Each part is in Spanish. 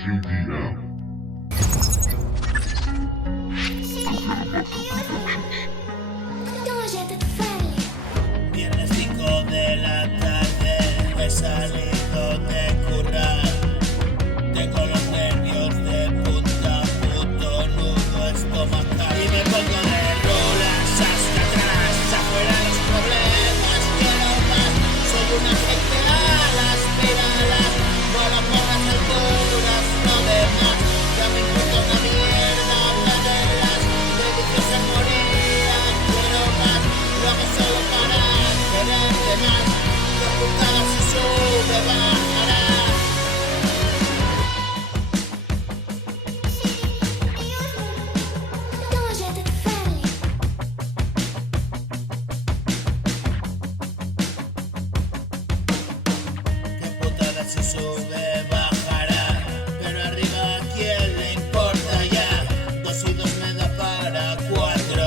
JDM. Viernes 5 de la tarde, he salido de currar. Tengo los nervios de punta, puto nudo estomacal. Y me pongo de rolas hasta atrás, afuera los problemas, quiero más. Soy un agente a las piralas, vuelo por las alturas, no de más. Ya me importa una mierda, una de las bendiciones se moría, quiero más. Lo hago solo para quererte más. La putada si sube, bajará. Si sube, bajará, pero arriba a quién le importa ya. 2 y 2 me da para 4.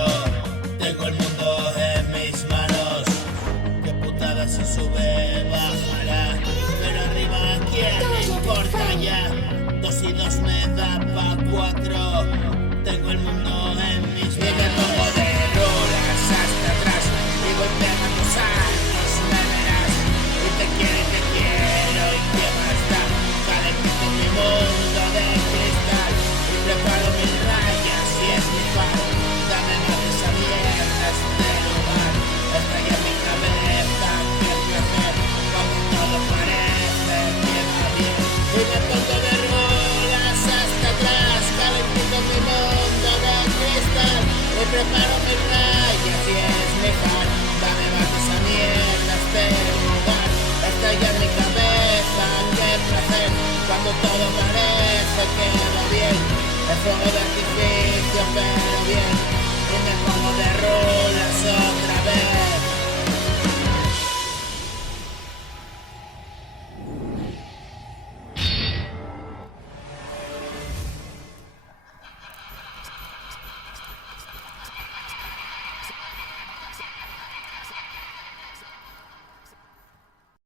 Tengo el mundo en mis manos. Qué putada si sube, bajará, pero arriba a quién le importa ya. 2 y 2 me da para 4. Tengo el mundo en mis manos. Y me pongo de rolas hasta atrás y voy pegando saltos, me verás. Y te quiero y qué más da. Calentito mi mundo de cristal y preparo mil rayas y es mi par. Dame más de esa mierda, este lugar. Está ya en mi cabeza, qué placer. Como todo parece que va bien. Y me pongo de rolas hasta atrás. Calentito mi mundo de cristal y preparo mil rayas y es mi par. Dame más de esa mierda, este lugar. Está ya en mi cabeza, qué placer. Cuando todo parece que va bien, el fuego de aquí